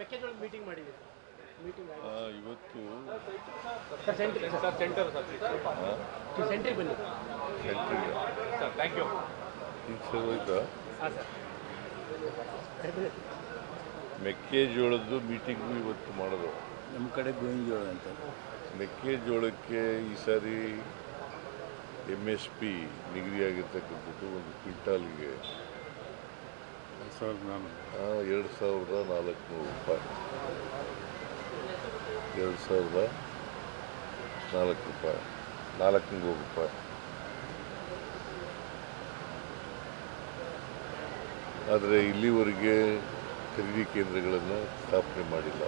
ಮೆಕ್ಕೆಜೋಳದ ಮೀಟಿಂಗ್ ಮಾಡಿದ್ದೀವಿ. ಮೀಟಿಂಗ್ ಇವತ್ತು ಸೆಂಟ್ರಿಗೆ ಬನ್ನಿ ಸೆಂಟ್ರಿಗೆ ಸರ್. Thank you. ಈಗ ಶುರುವಾಯ್ತಾ? ಹಾಂ ಸರ್. ಮೆಕ್ಕೆಜೋಳದ್ದು ಮೀಟಿಂಗು ಇವತ್ತು ಮಾಡೋದು. ನಮ್ಮ ಕಡೆ ಗೋವಿನ ಅಂತ. ಮೆಕ್ಕೆಜೋಳಕ್ಕೆ ಈ ಸಾರಿ MSP ನಿಗದಿಯಾಗಿರ್ತಕ್ಕಂಥದ್ದು ಒಂದು ಕ್ವಿಂಟಾಲ್ಗೆ 2,400 ರೂಪಾಯಿ. 2,004 ರೂಪಾಯಿ, 400 ರೂಪಾಯಿ. ಆದರೆ ಇಲ್ಲಿವರೆಗೆ ಖರೀದಿ ಕೇಂದ್ರಗಳನ್ನು ಸ್ಥಾಪನೆ ಮಾಡಿಲ್ಲ.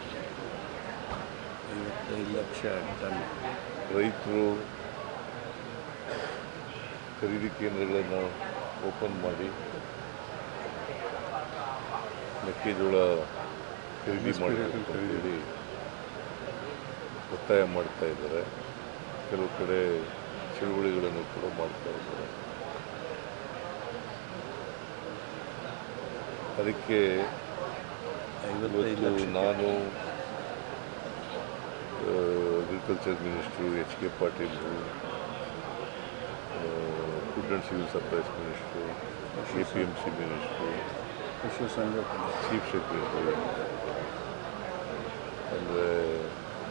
55 ಲಕ್ಷ ಟನ್. ರೈತರು ಖರೀದಿ ಕೇಂದ್ರಗಳನ್ನು ಓಪನ್ ಮಾಡಿ ಮೆಕ್ಕೆಜೋಳ ಖರೀದಿ ಮಾಡಬೇಕು ಅಂತೇಳಿ ಒತ್ತಾಯ ಮಾಡ್ತಾ ಇದ್ದಾರೆ. ಕೆಲವು ಕಡೆ ಚಳುವಳಿಗಳನ್ನು ಕೂಡ ಮಾಡ್ತಾ ಇದ್ದಾರೆ. ಅದಕ್ಕೆ ಇವತ್ತು ನಾನು ಅಗ್ರಿಕಲ್ಚರ್ ಮಿನಿಸ್ಟ್ರು HK ಪಾಟೀಲ್ರು, ಫುಡ್ ಆ್ಯಂಡ್ ಸಿವಿಲ್ ಸಪ್ಲೈಸ್ ಮಿನಿಸ್ಟ್ರು, APMC ಮಿನಿಸ್ಟ್ರು, ಪಶುಸಂಗೋಪನೆ ಚೀಫ್ ಸೆಕ್ರೆಟರಿ, ಅಂದರೆ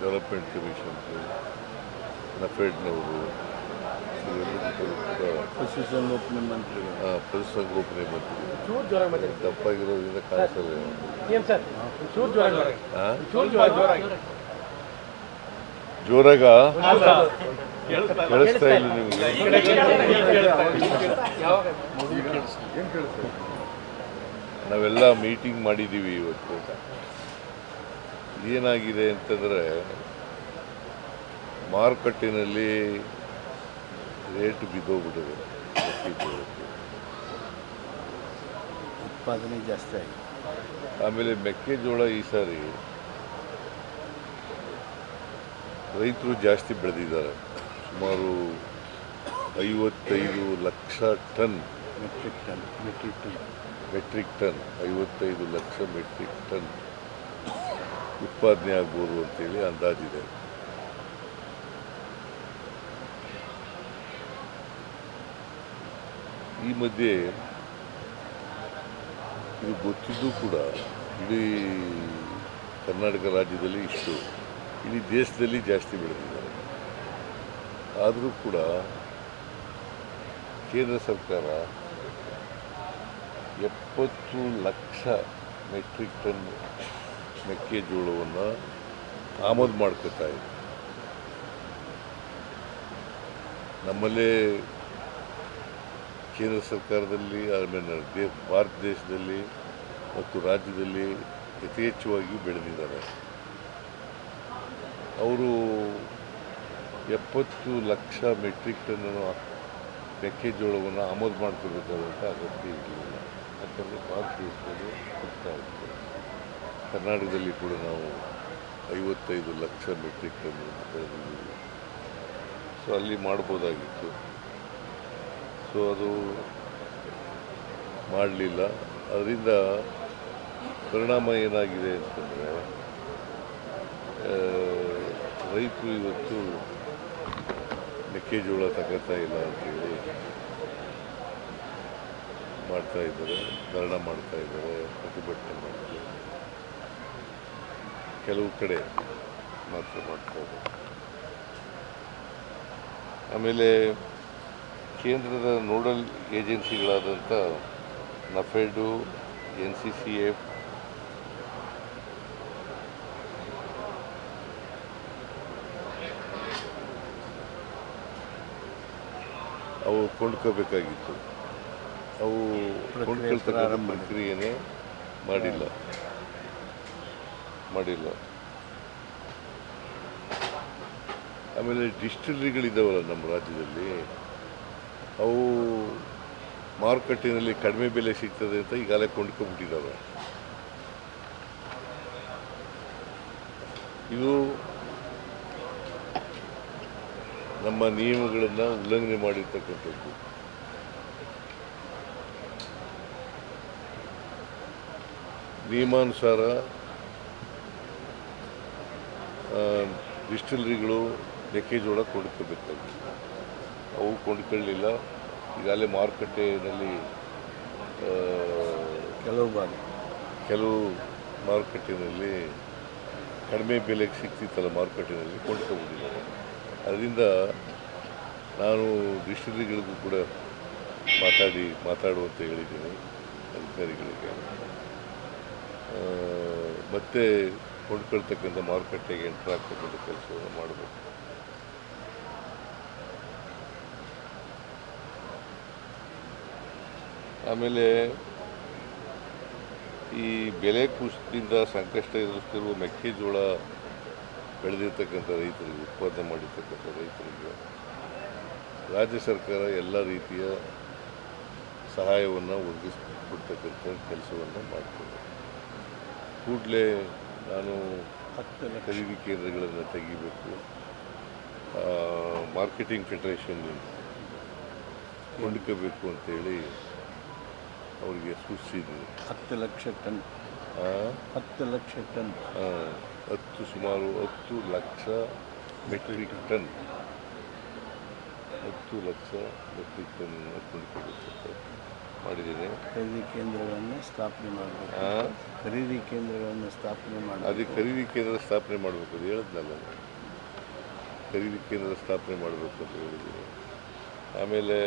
ಡೆವಲಪ್ಮೆಂಟ್ ಕಮಿಷನ್ರು, ನಫೆಡ್ನವರು, ಇವೆಲ್ಲರೂ ಕೂಡ ಪಶುಸಂಗೋಪನೆ ಮಂತ್ರಿಗಳು, ಪಶುಸಂಗೋಪನೆ ಮಂತ್ರಿ ಚೂರು ಜೋರಾಗಿ ಮಾತಾಡಿ. ದಪ್ಪಾಗಿರೋದ್ರಿಂದ ಕಾಣಿಸಲ್ಲ. ಏನು ಸರ್? ಚೂರು ಜೋರಾಗಿ. ಹಾಂ, ಚೂರು ಜೋರಾಗಿ. ಜೋರಾಗ ಕೇಳಿಸ್ತಾ ಇಲ್ಲ ನಿಮಗೆ? ನಾವೆಲ್ಲ ಮೀಟಿಂಗ್ ಮಾಡಿದ್ದೀವಿ ಇವತ್ತು. ಏನಾಗಿದೆ ಅಂತಂದರೆ ಮಾರುಕಟ್ಟೆಯಲ್ಲಿ ರೇಟ್ ಬಿದ್ದೋಗ್ಬಿಟ್ಟಿದೆ. ಉತ್ಪಾದನೆ ಜಾಸ್ತಿ ಆಗಿದೆ. ಆಮೇಲೆ ಮೆಕ್ಕೆಜೋಳ ಈ ಸಾರಿ ರೈತರು ಜಾಸ್ತಿ ಬೆಳೆದಿದ್ದಾರೆ. ಸುಮಾರು 55 lakh ton metric ton 55 lakh metric ton ಉತ್ಪಾದನೆ ಆಗ್ಬೋದು ಅಂತೇಳಿ ಅಂದಾಜಿದೆ. ಈ ಮಧ್ಯೆ ಇದು ಗೊತ್ತಿದ್ದು ಕೂಡ ಇಡೀ ಕರ್ನಾಟಕ ರಾಜ್ಯದಲ್ಲಿ ಇಷ್ಟು, ಇಡೀ ದೇಶದಲ್ಲಿ ಜಾಸ್ತಿ ಬೆಳೆದಿದ್ದಾರೆ. ಆದರೂ ಕೂಡ ಕೇಂದ್ರ ಸರ್ಕಾರ 70 ಲಕ್ಷ ಮೆಟ್ರಿಕ್ ಟನ್ ಮೆಕ್ಕೆಜೋಳವನ್ನು ಆಮದು ಮಾಡ್ಕೊತಾ ಇದೆ. ನಮ್ಮಲ್ಲೇ ಕೇಂದ್ರ ಸರ್ಕಾರದಲ್ಲಿ, ಆಮೇಲೆ ಭಾರತ ದೇಶದಲ್ಲಿ ಮತ್ತು ರಾಜ್ಯದಲ್ಲಿ ಯಥೇಚ್ಛವಾಗಿ ಬೆಳೆದಿದ್ದಾರೆ. ಅವರು 70 ಲಕ್ಷ ಮೆಟ್ರಿಕ್ ಟನ್ನನ್ನು ಮೆಕ್ಕೆಜೋಳವನ್ನು ಆಮದು ಮಾಡ್ಕೋಬೇಕಾದಂಥ ಅಗತ್ಯ ಇರಲಿಲ್ಲ. ಯಾಕಂದರೆ ಭಾರತ ದೇಶದಲ್ಲಿ ಸಿಗ್ತಾ ಇತ್ತು. ಕರ್ನಾಟಕದಲ್ಲಿ ಕೂಡ ನಾವು 55 ಲಕ್ಷ ಮೆಟ್ರಿಕ್ ಟನ್ ಬೆಳೆದಿದ್ದೀವಿ. ಸೊ ಅಲ್ಲಿ ಮಾಡ್ಬೋದಾಗಿತ್ತು. ಸೊ ಅದು ಮಾಡಲಿಲ್ಲ. ಅದರಿಂದ ಪರಿಣಾಮ ಏನಾಗಿದೆ ಅಂತಂದರೆ ರೈತರು ಇವತ್ತು ಮೆಕ್ಕೆಜೋಳ ತಗೋತಾ ಇಲ್ಲ ಅಂತೇಳಿ ಮಾಡ್ತಾ ಇದ್ದಾರೆ, ಧರಣ ಮಾಡ್ತಾ ಇದ್ದಾರೆ, ಪ್ರತಿಭಟನೆ ಮಾಡ್ತಾರೆ. ಕೆಲವು ಕಡೆ ಮಾತ್ರ ಮಾಡ್ತಾ ಇದ್ದಾರೆ. ಆಮೇಲೆ ಕೇಂದ್ರದ ನೋಡಲ್ ಏಜೆನ್ಸಿಗಳಾದಂಥ ನಫೆಡು, NCCF, ಅವು ಕೊಂಡ್ಕೋಬೇಕಾಗಿತ್ತು. ಅವು ಕೊಂಡ್ಕೊಳ್ತಕ್ಕಂಥ ಪ್ರಕ್ರಿಯೆನೇ ಮಾಡಿಲ್ಲ. ಆಮೇಲೆ ಡಿಸ್ಟಿಲರಿಗಳಿದ್ದಾವಲ್ಲ ನಮ್ಮ ರಾಜ್ಯದಲ್ಲಿ, ಅವು ಮಾರುಕಟ್ಟೆಯಲ್ಲಿ ಕಡಿಮೆ ಬೆಲೆ ಸಿಗ್ತದೆ ಅಂತ ಈಗಾಗಲೇ ಕೊಂಡ್ಕೊಂಡ್ಬಿಟ್ಟಿದ್ದಾವೆ. ಇದು ನಮ್ಮ ನಿಯಮಗಳನ್ನು ಉಲ್ಲಂಘನೆ ಮಾಡಿರ್ತಕ್ಕಂಥದ್ದು. ನಿಯಮಾನುಸಾರ ಡಿಸ್ಟಿಲರಿಗಳು ಮೆಕ್ಕೆಜೋಳ ಕೊಂಡ್ಕೋಬೇಕಾಗಿತ್ತು, ಅವು ಕೊಂಡ್ಕೊಳ್ಳಲಿಲ್ಲ. ಈಗಾಗಲೇ ಮಾರುಕಟ್ಟೆಯಲ್ಲಿ ಕೆಲವು ಮಾರುಕಟ್ಟೆಯಲ್ಲಿ ಕಡಿಮೆ ಬೆಲೆಗೆ ಸಿಗ್ತಿತ್ತಲ್ಲ, ಮಾರುಕಟ್ಟೆಯಲ್ಲಿ ಕೊಂಡ್ಕೊಬಿಟ್ಟಿದ್ದಾರೆ. ಅದರಿಂದ ನಾನು ಡಿಸ್ಟಿಲರಿಗಳಿಗೂ ಕೂಡ ಮಾತಾಡುವಂತ ಹೇಳಿದ್ದೀನಿ ಅಧಿಕಾರಿಗಳಿಗೆ. ಮತ್ತೆ ಕೊಂಡ್ಕೊಳ್ತಕ್ಕಂಥ ಮಾರುಕಟ್ಟೆಗೆ ಎಂಟ್ರ್ ಆಗ್ತಕ್ಕಂಥ ಕೆಲಸವನ್ನು ಮಾಡಬೇಕು. ಆಮೇಲೆ ಈ ಬೆಲೆ ಕುಸಿತದಿಂದ ಸಂಕಷ್ಟ ಎದುರಿಸ್ತಿರುವ ಮೆಕ್ಕೆಜೋಳ ಬೆಳೆದಿರ್ತಕ್ಕಂಥ ರೈತರಿಗೆ, ಉತ್ಪಾದನೆ ಮಾಡಿರ್ತಕ್ಕಂಥ ರೈತರಿಗೆ ರಾಜ್ಯ ಸರ್ಕಾರ ಎಲ್ಲ ರೀತಿಯ ಸಹಾಯವನ್ನು ಒದಗಿಸಿಕೊಡ್ತಕ್ಕಂಥ ಕೆಲಸವನ್ನು ಮಾಡ್ತದೆ. ಕೂಡಲೇ ನಾನು 10 ಲಕ್ಷ ಖರೀದಿ ಕೇಂದ್ರಗಳನ್ನು ತೆಗಿಬೇಕು, ಮಾರ್ಕೆಟಿಂಗ್ ಫೆಡರೇಷನ್ ಕೊಂಡ್ಕೋಬೇಕು ಅಂತೇಳಿ ಅವರಿಗೆ ಸೂಚಿಸಿದ್ದೀನಿ. 10 ಲಕ್ಷ ಟನ್ 10 ಲಕ್ಷ ಟನ್ ಸುಮಾರು 10 lakh metric ton 10 lakh metric ton ಕೊಂಡ್ಕೋಬೇಕು ಮಾಡಿದ್ದೀನಿ. ಖರೀದಿ ಕೇಂದ್ರಗಳನ್ನು ಸ್ಥಾಪನೆ ಮಾಡಬೇಕು. ಖರೀದಿ ಕೇಂದ್ರಗಳನ್ನು ಸ್ಥಾಪನೆ ಮಾಡಿ ಅದಕ್ಕೆ ಖರೀದಿ ಕೇಂದ್ರ ಸ್ಥಾಪನೆ ಮಾಡಬೇಕು ಅದು ಹೇಳಿದ್ನಲ್ಲ, ಖರೀದಿ ಕೇಂದ್ರ ಸ್ಥಾಪನೆ ಮಾಡಬೇಕು ಅಂತ ಹೇಳಿದ್ದೀನಿ. ಆಮೇಲೆ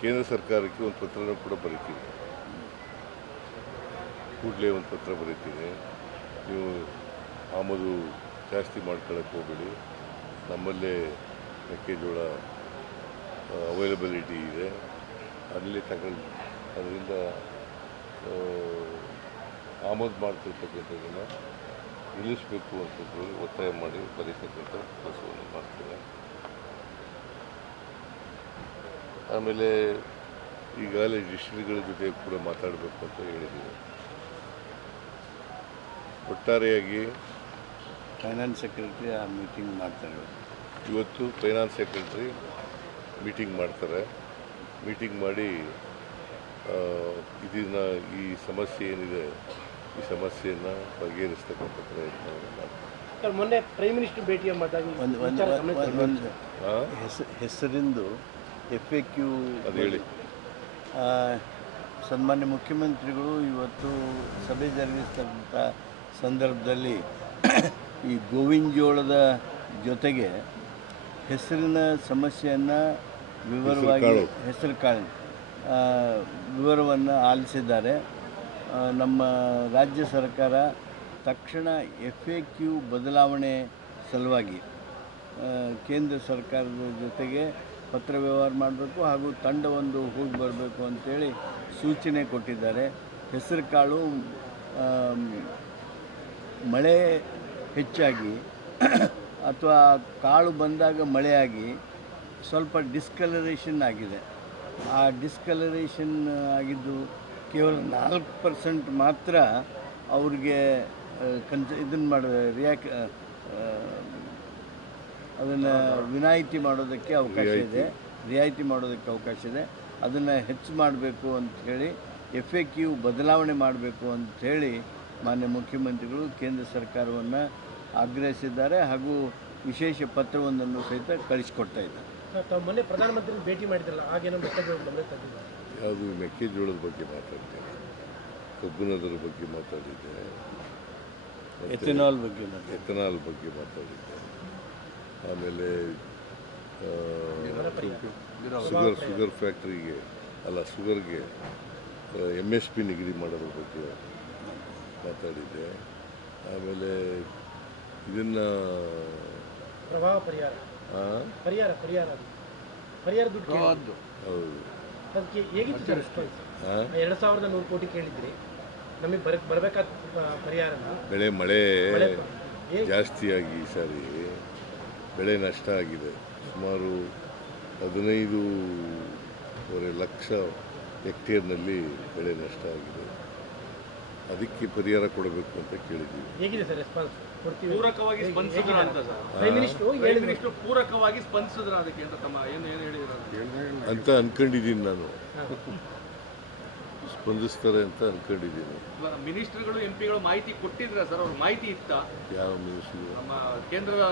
ಕೇಂದ್ರ ಸರ್ಕಾರಕ್ಕೆ ಒಂದು ಪತ್ರನ ಕೂಡ ಬರೀತೀನಿ, ಕೂಡಲೇ ಒಂದು ಪತ್ರ ಬರೀತೀನಿ. ನೀವು ಆಮದು ಜಾಸ್ತಿ ಮಾಡ್ಕೊಳ್ಳೋಕ್ಕೆ ಹೋಗಬೇಡಿ, ನಮ್ಮಲ್ಲೇ ಮೆಕ್ಕೆಜೋಳ ಅವೈಲಬಿಲಿಟಿ ಇದೆ, ಅಲ್ಲೇ ತಗೊಳ್ಳಿ. ಅದರಿಂದ ಆಮದು ಮಾಡ್ತಿರ್ತಕ್ಕಂಥದ್ದನ್ನು ನಿಲ್ಲಿಸಬೇಕು ಅಂತ ಒತ್ತಾಯ ಮಾಡಿ ಬರೀತಕ್ಕಂಥ ಕೆಲಸವನ್ನು ಮಾಡ್ತೇನೆ. ಆಮೇಲೆ ಈಗಾಗಲೇ ಡಿಸ್ಟ್ರಿಕ್ಟ್ಗಳ ಜೊತೆ ಕೂಡ ಮಾತಾಡಬೇಕು ಅಂತ ಹೇಳಿದ್ದೀನಿ. ಒಟ್ಟಾರೆಯಾಗಿ ಫೈನಾನ್ಸ್ ಸೆಕ್ರೆಟರಿ ಆ ಮೀಟಿಂಗ್ ಮಾಡ್ತಾರೆ. ಇವತ್ತು ಫೈನಾನ್ಸ್ ಸೆಕ್ರೆಟರಿ ಮೀಟಿಂಗ್ ಮಾಡ್ತಾರೆ. ಮೀಟಿಂಗ್ ಮಾಡಿ ಇದನ್ನು ಈ ಸಮಸ್ಯೆ ಏನಿದೆ ಈ ಸಮಸ್ಯೆಯನ್ನು ಬಗೆಹರಿಸ್ತಕ್ಕಂಥ ಪ್ರಯತ್ನವನ್ನು ಮಾಡ್ತಾರೆ. ಮೊನ್ನೆ ಪ್ರೈಮ್ ಮಿನಿಸ್ಟರ್ ಭೇಟಿಯ ಹೆಸರಿಂದು FAQ ಅದು ಹೇಳಿ. ಸನ್ಮಾನ್ಯ ಮುಖ್ಯಮಂತ್ರಿಗಳು ಇವತ್ತು ಸಭೆ ಜರುಗಿಸ್ತಕ್ಕಂಥ ಸಂದರ್ಭದಲ್ಲಿ ಈ ಗೋವಿನ ಜೋಳದ ಜೊತೆಗೆ ಹೆಸರಿನ ಸಮಸ್ಯೆಯನ್ನು ವಿವರವಾಗಿ ಹೆಸರುಕಾಳಿನ ವಿವರವನ್ನು ಆಲಿಸಿದ್ದಾರೆ. ನಮ್ಮ ರಾಜ್ಯ ಸರ್ಕಾರ ತಕ್ಷಣ FAQ ಬದಲಾವಣೆ ಸಲುವಾಗಿ ಕೇಂದ್ರ ಸರ್ಕಾರದ ಜೊತೆಗೆ ಪತ್ರ ವ್ಯವಹಾರ ಮಾಡಬೇಕು ಹಾಗೂ ತಂಡವೊಂದು ಹೋಗಿ ಬರಬೇಕು ಅಂತೇಳಿ ಸೂಚನೆ ಕೊಟ್ಟಿದ್ದಾರೆ. ಹೆಸರು ಕಾಳು ಮಳೆ ಹೆಚ್ಚಾಗಿ ಅಥವಾ ಕಾಳು ಬಂದಾಗ ಮಳೆಯಾಗಿ ಸ್ವಲ್ಪ ಡಿಸ್ಕಲರೇಷನ್ ಆಗಿದೆ. ಆ ಡಿಸ್ಕಲರೇಷನ್ ಆಗಿದ್ದು ಕೇವಲ 4% ಮಾತ್ರ ಅವ್ರಿಗೆ ಇದನ್ನು ಅದನ್ನು ವಿನಾಯಿತಿ ಮಾಡೋದಕ್ಕೆ ಅವಕಾಶ ಇದೆ, ರಿಯಾಯಿತಿ ಮಾಡೋದಕ್ಕೆ ಅವಕಾಶ ಇದೆ. ಅದನ್ನು ಹೆಚ್ಚು ಮಾಡಬೇಕು ಅಂಥೇಳಿ FAQ ಬದಲಾವಣೆ ಮಾಡಬೇಕು ಅಂಥೇಳಿ ಮಾನ್ಯ ಮುಖ್ಯಮಂತ್ರಿಗಳು ಕೇಂದ್ರ ಸರ್ಕಾರವನ್ನು ಆಗ್ರಹಿಸಿದ್ದಾರೆ ಹಾಗೂ ವಿಶೇಷ ಪತ್ರವೊಂದನ್ನು ಸಹಿತ ಕಳಿಸಿಕೊಡ್ತಾ ಇದ್ದಾರೆ. ಮೊನ್ನೆ ಪ್ರಧಾನಮಂತ್ರಿ ಭೇಟಿ ಮಾಡಿದ್ರಲ್ಲ, ಆಗೇನೋ ಮೆಕ್ಕೆಜೋಳ ತಂದಿದ್ದಾರೆ. ಯಾವುದು ಮೆಕ್ಕೆಜೋಳದ ಬಗ್ಗೆ ಮಾತಾಡ್ತೇನೆ, ಕಬ್ಬಿನದರ ಬಗ್ಗೆ ಮಾತಾಡಿದ್ದೆ, ಎಥೆನಾಲ್ ಬಗ್ಗೆ ಮಾತಾಡಿದ್ದೆ. ಆಮೇಲೆ ಶುಗರ್ ಫ್ಯಾಕ್ಟ್ರಿಗೆ ಶುಗರ್ಗೆ MSP ನಿಗದಿ ಮಾಡೋದ್ರ ಬಗ್ಗೆ ಮಾತಾಡಿದ್ದೆ. ಆಮೇಲೆ ಇದನ್ನು ಪ್ರವಾಹ ಪರಿಹಾರ ದುಡ್ಡು ಹೌದು ಅದಕ್ಕೆ ಹೇಗಿತ್ತು ಸರ್? 2100 ಕೋಟಿ ಕೇಳಿದ್ರಿ, ನಮಗೆ ಬರಬೇಕಾದ ಪರಿಹಾರ ಮಳೆ ಜಾಸ್ತಿಯಾಗಿ ಈ ಸಾರಿ ಬೆಳೆ ನಷ್ಟ ಆಗಿದೆ. ಸುಮಾರು 15.5 ಲಕ್ಷ ಹೆಕ್ಟೇರ್ನಲ್ಲಿ ಬೆಳೆ ನಷ್ಟ ಆಗಿದೆ. ಅದಕ್ಕೆ ಪರಿಹಾರ ಕೊಡಬೇಕು ಅಂತ ಕೇಳಿದ್ದೀವಿ. ಹೇಗಿದೆ ಸರ್ ರೆಸ್ಪಾನ್ಸ್ ಕೊಡ್ತೀವಿ? ಪೂರಕವಾಗಿ ಸ್ಪಂದಿಸಿದ್ರ ಅಂತ ಸರ್. ಪ್ರೈಮ್ ಮಿನಿಸ್ಟರ್ ಪೂರಕವಾಗಿ ಸ್ಪಂದಿಸಿದ್ರ ಅದಕ್ಕೆ ಅಂತ ತಮ್ಮ ಏನು ಹೇಳಿದ್ರು ಅಂತ ಅನ್ಕೊಂಡಿದ್ದೀನಿ ನಾನು. ಸ್ಪಂದಿಸ್ತಾರೆ ಅಂತ ಅನ್ಕೊಂಡಿದ್ದೀನಿ. ಮಿನಿಸ್ಟರ್ಗಳು ಎಂಪಿಗಳು ಮಾಹಿತಿ ಕೊಟ್ಟಿದ್ರ ಸರ್? ಅವ್ರ ಮಾಹಿತಿ ಇತ್ತ? ಯಾವ ಮಿನಿಸ್ಟ್ರು? ನಮ್ಮ ಕೇಂದ್ರದ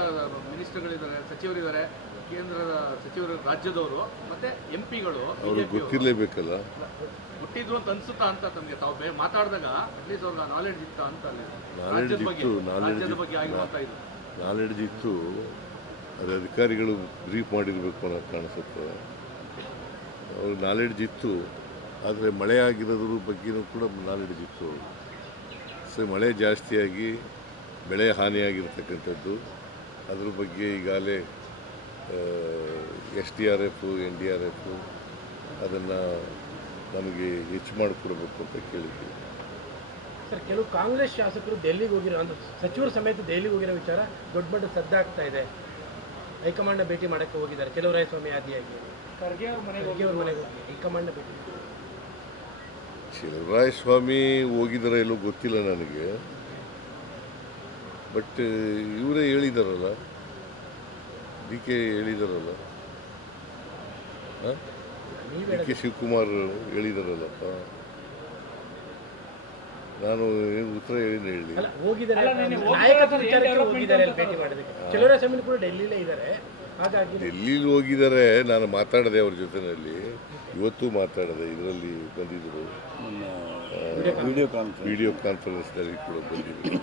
ಮಿನಿಸ್ಟರ್ಗಳಿದ್ದಾರೆ, ಸಚಿವರಿದ್ದಾರೆ, ಕೇಂದ್ರದ ಸಚಿವರು, ರಾಜ್ಯದವರು ಮತ್ತೆ ಎಂಪಿಗಳು ಅವ್ರಿಗೆ ಗೊತ್ತಿರಲೇಬೇಕಲ್ಲ. ಕೊಟ್ಟಿದ್ರು ಅಂತ ಅನ್ಸುತ್ತಾ ಅಂತ ತಮಗೆ ತಾವು ಮಾತಾಡಿದಾಗ ಅಟ್ಲೀಸ್ಟ್ ಅವ್ರಿಗೆ ನಾಲೆಡ್ಜ್ ಇತ್ತ ಅಂತ ಅಲ್ಲಿ ನಾಲೆಡ್ಜ್ ಇತ್ತು, ನಾಲೆಡ್ಜ್ ಇತ್ತು. ಅದು ಅಧಿಕಾರಿಗಳು ಬ್ರೀಫ್ ಮಾಡಿರಬೇಕು ಅನ್ನೋದು ಕಾಣಿಸುತ್ತೆ. ಅವ್ರಿಗೆ ನಾಲೆಡ್ಜ್ ಇತ್ತು, ಆದರೆ ಮಳೆ ಆಗಿರೋದ್ರ ಬಗ್ಗೆನೂ ಕೂಡ ನಾಲೆಡ್ಜ್ ಇತ್ತು. ಸೊ ಮಳೆ ಜಾಸ್ತಿಯಾಗಿ ಬೆಳೆ ಹಾನಿಯಾಗಿರ್ತಕ್ಕಂಥದ್ದು, ಅದ್ರ ಬಗ್ಗೆ ಈಗಾಗಲೇ SDRF, NDRF ಅದನ್ನು ನಮಗೆ ಹೆಚ್ಚು ಮಾಡಿಕೊಡ್ಬೇಕು ಅಂತ ಕೇಳಿದ್ವಿ. ಸರ್, ಕೆಲವು ಕಾಂಗ್ರೆಸ್ ಶಾಸಕರು ಡೆಲ್ಲಿಗೆ ಹೋಗಿರೋ ಅಂದ್ರೆ ಸಚಿವರು ಸಮೇತ ದೆಹಲಿಗೆ ಹೋಗಿರೋ ವಿಚಾರ ದೊಡ್ಡ ಮಟ್ಟ ಸದ್ದಾಗ್ತಾ ಇದೆ. ಹೈಕಮಾಂಡ್ನ ಭೇಟಿ ಮಾಡೋಕ್ಕೆ ಹೋಗಿದ್ದಾರೆ ಚೆಲುವರಾಯಸ್ವಾಮಿ ಆದಿಯಾಗಿ. ಖರ್ಗೆ ಅವ್ರ ಮನೆಗೆ ಹೋಗಿ ಹೈಕಮಾಂಡ್ನ ಭೇಟಿ. ಚೆಲುವರಾಯಸ್ವಾಮಿ ಹೋಗಿದ್ದಾರೆ ಎಲ್ಲೋ ಗೊತ್ತಿಲ್ಲ ನನಗೆ, ಬಟ್ ಇವರೇ ಹೇಳಿದಾರಲ್ಲ, DK ಹೇಳಿದಾರಲ್ಲ, DK ಶಿವಕುಮಾರ್ ಹೇಳಿದಾರಲ್ಲಪ್ಪ. ನಾನು ಏನು ಉತ್ತರ ಹೇಳಿ ಅಲ್ಲ, ಹೋಗಿದ್ದಾರೆ ನಾಯಕತ್ವ ವಿಚಾರಕ್ಕೆ ಹೋಗಿದ್ದಾರೆ ಅಲ್ಲಿ ಭೇಟಿ ಮಾಡೋದಕ್ಕೆ. ಚೆಲುವರಾಯಸ್ವಾಮಿ ಕೂಡ ಡೆಲ್ಲಿಲೇ ಇದ್ದಾರೆ. ಹಾಗಾಗಿ ಡೆಲ್ಲಿಲಿ ಹೋಗಿದ್ದಾರೆ. ನಾನು ಮಾತಾಡಿದೆ ಅವ್ರ ಜೊತೆಯಲ್ಲಿ, ಇವತ್ತು ಮಾತಾಡಿದೆ. ಇದರಲ್ಲಿ ಬಂದಿದ್ದರು, ವಿಡಿಯೋ ಕಾನ್ಫರೆನ್ಸ್ನಲ್ಲಿ ಕೂಡ ಬಂದಿದ್ದರು.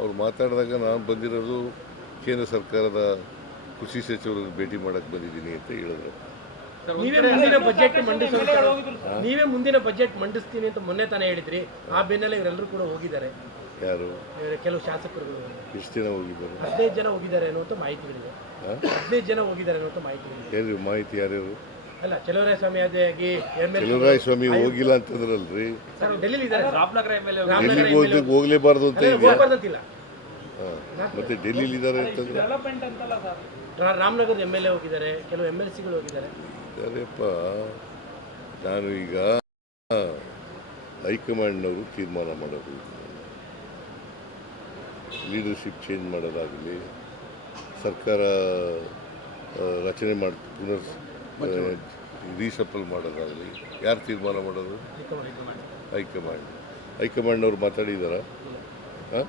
ಅವ್ರು ಮಾತಾಡಿದಾಗ ನಾನು ಬಂದಿರೋದು ಕೇಂದ್ರ ಸರ್ಕಾರದ ಕೃಷಿ ಸಚಿವರಿಗೆ ಭೇಟಿ ಮಾಡೋಕ್ಕೆ ಬಂದಿದ್ದೀನಿ ಅಂತ ಹೇಳಿದ್ರು. ನೀವೇ ಮುಂದಿನ ಬಜೆಟ್ ಮಂಡಿಸ್ತೀನಿ ಅಂತ ಮೊನ್ನೆ ತಾನೇ ಹೇಳಿದ್ರಿ. ಆ ಬೆನ್ನಲ್ಲೇ ಇವರೆಲ್ಲರೂ ಕೂಡ ಹೋಗಿದ್ದಾರೆ. ಯಾರು? ಕೆಲವು ಶಾಸಕರು. ಎಷ್ಟು ಜನ ಹೋಗಿದ್ದಾರೆ? 15 ಜನ ಹೋಗಿದ್ದಾರೆ ಅನ್ನುವಂಥ ಮಾಹಿತಿಗಳಿದೆ. 15 ಜನ ಹೋಗಿದ್ದಾರೆ ಅನ್ನುವಂಥ ಮಾಹಿತಿಗಳಿದೆ. ಯಾರು ಮಾಹಿತಿ? ಯಾರ್ಯಾರು? ಅಲ್ಲ, ಚೆಲುವರಾಯಸ್ವಾಮಿ ಆದಿಯಾಗಿ ಚೆಲುವರಾಯಸ್ವಾಮಿ ಹೋಗಿಲ್ಲ ಅಂತಂದ್ರಲ್ರಿ. ಡೆಲ್ಲಿಲಿ ಇದ್ದಾರೆ. ಡೆಲ್ಲಿಗೆ ಹೋಗ್ಲೇಬಾರ್ದು ಅಂತ ಇದೆ. ಹೋಗ್ಬಾರ್ದಂತಿಲ್ಲ. ಮತ್ತೆ ಡೆಲ್ಲಿಲಿ ಇದ್ದಾರೆ ಅಂತಂದ್ರೆ ರಾಮನಗರದ MLA ಹೋಗಿದ್ದಾರೆ, ಕೆಲವು MLCಗಳು ಹೋಗಿದ್ದಾರೆ. ಅದೇಪ್ಪ, ನಾನು ಈಗ ಹೈಕಮಾಂಡ್ನವರು ತೀರ್ಮಾನ ಮಾಡೋದು, ಲೀಡರ್ಶಿಪ್ ಚೇಂಜ್ ಮಾಡೋದಾಗಲಿ, ಸರ್ಕಾರ ರಚನೆ ಮಾಡಿ ರೀಸಫಲ್ ಮಾಡೋದಾಗಲಿ ಯಾರು ತೀರ್ಮಾನ ಮಾಡೋದು? ಹೈಕಮಾಂಡ್ನವ್ರು ಮಾತಾಡಿದಾರ? ಹಾಂ,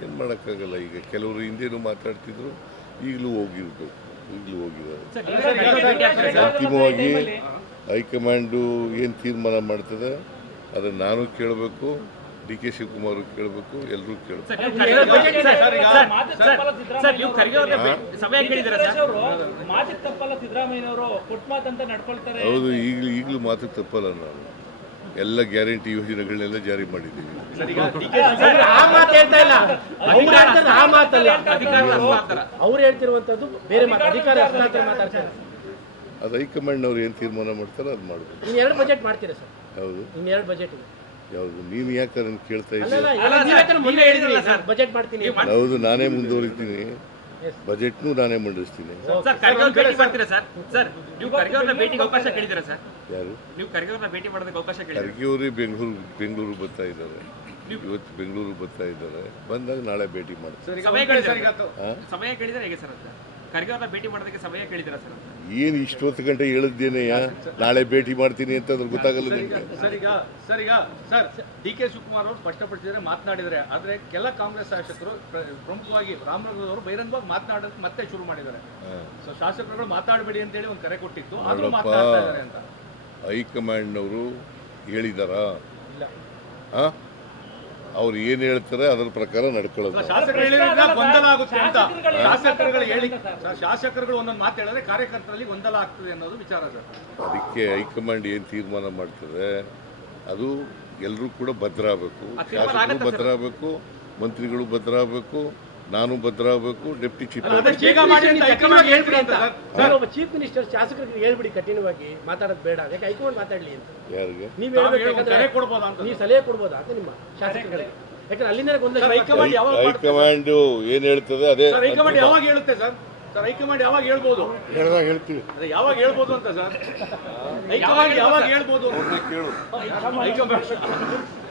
ಏನು ಮಾಡೋಕ್ಕಾಗಲ್ಲ. ಈಗ ಕೆಲವರು ಹಿಂದೇನು ಮಾತಾಡ್ತಿದ್ರು, ಈಗಲೂ ಹೋಗಿರ್ಬೇಕು, ಈಗಲೂ ಹೋಗಿದ್ದಾರೆ. ಅಂತಿಮವಾಗಿ ಹೈಕಮಾಂಡು ಏನು ತೀರ್ಮಾನ ಮಾಡ್ತದೆ ಅದನ್ನು ನಾನು ಕೇಳಬೇಕು, DK ಶಿವಕುಮಾರ್ ಕೇಳಬೇಕು, ಎಲ್ಲರೂ ಕೇಳಬೇಕು. ಹೌದು, ಈಗಲೂ ಮಾತು ತಪ್ಪಲ್ಲ. ನಾನು ಎಲ್ಲ ಗ್ಯಾರಂಟಿ ಯೋಜನೆಗಳನ್ನೆಲ್ಲ ಜಾರಿ ಮಾಡಿದ್ದೀವಿ. ಅವ್ರು ಹೇಳ್ತಿರುವಂತದ್ದು ಬೇರೆ ಮಾತು, ಅಧಿಕಾರ ಹಸ್ತಾಂತರ ಮಾತಾಡ್ತಾರೆ. ಅದು ಹೈಕಮಾಂಡ್ನವ್ರು ಏನು ತೀರ್ಮಾನ ಮಾಡ್ತಾರೋ ಅದು ಮಾಡಬೇಕು. ಇನ್ನು 2 ಬಜೆಟ್ ಮಾಡ್ತೀರಾ ಸರ್? ಹೌದು, ಇನ್ನು 2 ಬಜೆಟ್ ಇದೆ. ಯಾವುದು? ನೀನು ಯಾಕೆ ಅದನ್ನು ಕೇಳ್ತಾ ಇದ್ದೀಯ? ಬಜೆಟ್ ಮಾಡ್ತೀನಿ. ಹೌದು, ನಾನೇ ಮುಂದುವರಿತೀನಿ, ಬಜೆಟ್ನು ನಾನೇ ಮಂಡಿಸ್ತೀನಿ. ಯಾರು? ಖರ್ಗೆ ಅವರೇ ಬೆಂಗಳೂರು ಬರ್ತಾ ಇದ್ದಾರೆ. ಇವತ್ತು ಬೆಂಗಳೂರು ಬರ್ತಾ ಇದ್ದಾರೆ. ಬಂದಾಗ ನಾಳೆ ಭೇಟಿ ಮಾಡ್ತಾರೆ. ಏನು ಇಷ್ಟೊತ್ತು ಗಂಟೆ ಹೇಳಿದ್ದೇನೆಯ ನಾಳೆ ಭೇಟಿ ಮಾಡ್ತೀನಿ ಅಂತ ಅದ್ರ ಗೊತ್ತಾಗಲ್ಲ ನಿಮಗೆ. ಸರ್ DK ಶಿವಕುಮಾರ್ ಅವರು ಸ್ಪಷ್ಟಪಡಿಸಿದರೆ ಮಾತನಾಡಿದರೆ, ಆದರೆ ಕೆಲ ಕಾಂಗ್ರೆಸ್ ಶಾಸಕರು ಪ್ರಮುಖವಾಗಿ ರಾಮನಗರದವರು ಬಹಿರಂಗವಾಗಿ ಮಾತನಾಡೋಕೆ ಮತ್ತೆ ಶುರು ಮಾಡಿದ್ದಾರೆ. ಸೊ ಶಾಸಕರುಗಳು ಮಾತಾಡಬೇಡಿ ಅಂತ ಹೇಳಿ ಒಂದು ಕರೆ ಕೊಟ್ಟಿತ್ತು, ಆದರೂ ಮಾತನಾಡ್ತಾ ಇದ್ದಾರೆ ಅಂತ ಹೈಕಮಾಂಡ್ನವರು ಹೇಳಿದಾರಾ? ಅವ್ರು ಏನು ಹೇಳ್ತಾರೆ ಅದರ ಪ್ರಕಾರ ನಡ್ಕೊಳ್ಳೋದು. ಶಾಸಕರುಗಳು ಒಂದೊಂದು ಮಾತು ಹೇಳಿದ್ರೆ ಕಾರ್ಯಕರ್ತರಲ್ಲಿ ಗೊಂದಲ ಆಗ್ತದೆ ಅನ್ನೋದು ವಿಚಾರ ಸರ್. ಅದಕ್ಕೆ ಹೈಕಮಾಂಡ್ ಏನು ತೀರ್ಮಾನ ಮಾಡ್ತದೆ ಅದು ಎಲ್ಲರೂ ಕೂಡ ಭದ್ರ ಆಗಬೇಕು. ಶಾಸಕರು ಭದ್ರ ಆಗಬೇಕು, ಮಂತ್ರಿಗಳು ಭದ್ರ ಆಗಬೇಕು, ನಾನು ಭದ್ರ ಆಗಬೇಕು, ಡೆಪ್ಟಿ ಚೀಫ್ ಚೀಫ್ ಮಿನಿಸ್ಟರ್ ಶಾಸಕರಿಗೆ ಹೇಳ್ಬಿಡಿ ಕಠಿಣವಾಗಿ ಮಾತಾಡೋದು ಬೇಡ, ಯಾಕೆ ಹೈಕಮಾಂಡ್ ಮಾತಾಡ್ಲಿ ಅಂತ. ಯಾರಿಗೆ ನೀವು ಸಲಹೆ ಕೊಡ್ಬೋದಾ ಅಂತ ನಿಮ್ಮ ಶಾಸಕರಿಗೆ? ಯಾಕಂದ್ರೆ ಅಲ್ಲಿಂದ ಹೈಕಮಾಂಡ್ ಏನ್ ಹೇಳ್ತದೆ ಅದೇ. ಹೈಕಮಾಂಡ್ ಯಾವಾಗ ಹೇಳುತ್ತೆ ಸರ್? ಸರ್ ಹೈಕಮಾಂಡ್ ಯಾವಾಗ ಹೇಳ್ಬೋದು? ಹೇಳ್ದಾಗ ಹೇಳ್ತೀವಿ. ಅದೇ ಯಾವಾಗ ಹೇಳ್ಬೋದು ಅಂತ ಸರ್? ಹೈಕಮಾಂಡ್ ಯಾವಾಗ ಹೇಳ್ಬೋದು? ಕೇಳು. ಹೈಕಮಾಂಡ್